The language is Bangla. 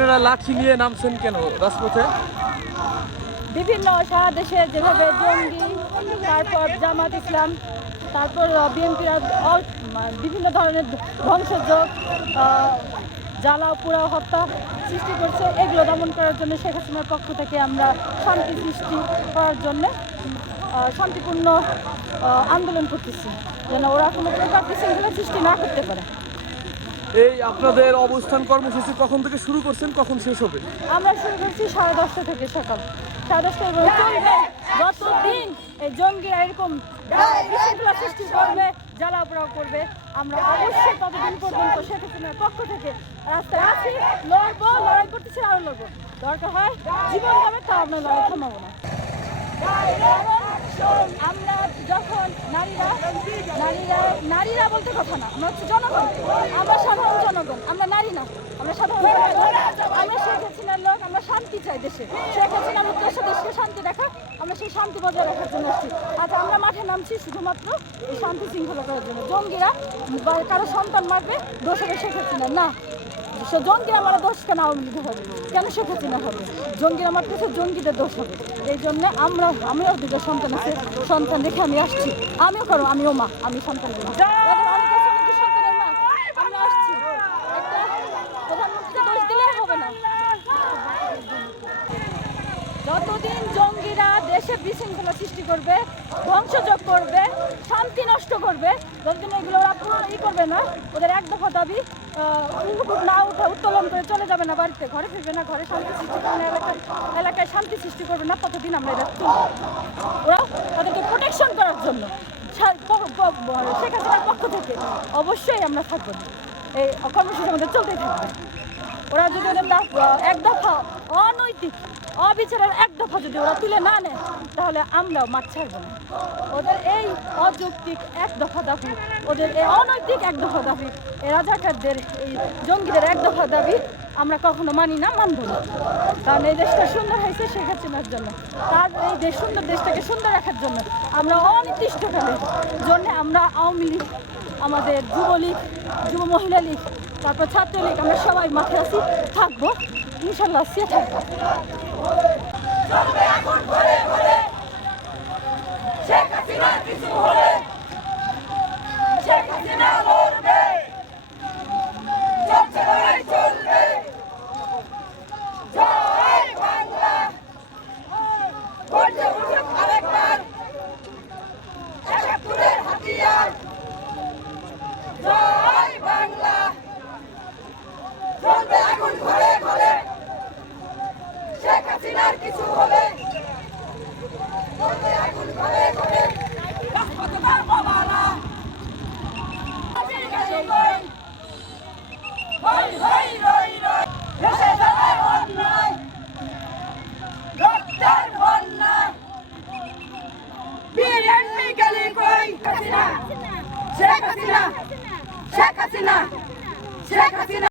আপনারা লাঠি নিয়ে নামছেন কেন রাজপথে? বিভিন্ন সারা দেশে যেভাবে জঙ্গি, তারপর জামাত ইসলাম, তারপর বিএনপির বিভিন্ন ধরনের ধ্বংসযোগ, জ্বালাও পোড়াও হত্যা সৃষ্টি করছে, এগুলো দমন করার জন্য শেখ হাসিনার পক্ষ থেকে আমরা শান্তি সৃষ্টি করার জন্য শান্তিপূর্ণ আন্দোলন করতেছি, যেন ওরা কোনো প্রকার বিশৃঙ্খলা সৃষ্টি না করতে পারে। এই আপনাদের অবস্থান কর্মসূচি কখন থেকে শুরু করছেন, কখন শেষ হবে? আমরা শুরু করছি 10:30 থেকে সকাল 10:30 চলবে। যতদিন এই জঙ্গিরা এরকম বিশৃঙ্খলা সৃষ্টি করবে, জ্বালা পোড়াও করবে, আমরা অবশ্যই ততদিন পর্যন্ত শেখ হাসিনার পক্ষ থেকে রাস্তায় আছি, লড়বো, লড়াই করতেছি, আরো লড়বো। দরকার হয় জীবন যাবে, তা আমরা লড়াই থামাবো না। আমরা যখন নারীরা বলতে কথা না, আমরা হচ্ছে জনগণ, আমরা সাধারণ জনগণ, আমরা নারী না, আমরা সাধারণ জনগণ। আমরা শেখ হাসিনার লোক, আমরা শান্তি চাই দেশে। শেখ হাসিনার উদ্দেশ্যে দেশকে শান্তি দেখা, আমরা সেই শান্তি বজায় রাখার জন্য আসছি। আচ্ছা, আমরা মাঠে নামছি শুধুমাত্র এই শান্তি শৃঙ্খলা করার জন্য। জঙ্গিরা কারো সন্তান মারবে, দোষ হবে শেখ হাসিনার না। সে জঙ্গিরা মারা দোষ কেন আওয়ামী লীগ হবে, কেন শেখ হাসিনা হবে? জঙ্গিরা মারতেছে, জঙ্গিদের দোষ হবে। এই জন্য আমিও দুটো সন্তান আছে, সন্তান রেখে আমি আসছি। আমিও করো, আমিও মা, আমি সন্তানের মা। সন্তানের মা, আমরা আসছি। একটা প্রধানমন্ত্রীকে দোষ দিলে হবে না। যতদিন জঙ্গিরা দেশে বিশৃঙ্খলা সৃষ্টি করবে, ধ্বংসযোগ করবে, শান্তি নষ্ট করবে, যতদিন এগুলো ওরা করবে না, ওদের এক দফা দাবি না উত্তোলন করে চলে যাবে না বাড়িতে, ঘরে ফিরবে না, ঘরে শান্তি সৃষ্টি করবে না, এলাকায় শান্তি সৃষ্টি করবে না, ততদিন আমরা এটা তুলব। ওরা তাদেরকে প্রোটেকশন করার জন্য শেখ হাসিনার পক্ষ থেকে অবশ্যই আমরা থাকবো। এই কর্মসূচি আমাদের চলতেই থাকবে। ওরা যদি ওদের এক দফা অনৈতিক অবিচারের এক দফা যদি ওরা তুলে না নেয়, তাহলে আমরাও মাঠ ছাড়বো না। ওদের এই অযৌক্তিক এক দফা দাবি, ওদের এই অনৈতিক এক দফা দাবি, এই রাজাকারদের, এই জঙ্গিদের এক দফা দাবি আমরা কখনো মানি না, মানব না। কারণ এই দেশটা সুন্দর হয়েছে শেখ হাসিনার জন্য, তার এই সুন্দর দেশটাকে সুন্দর রাখার জন্য আমরা অনির্দিষ্টকালের জন্য আমরা আওয়ামী লীগ, আমাদের যুবলীগ, যুব মহিলা লীগ, তারপর ছাত্রলীগ, আমরা সবাই মাঠে আছি, থাকবো, ইনশাল্লাহ সে থাকবো। কিছু হলে শেখ হাসিনা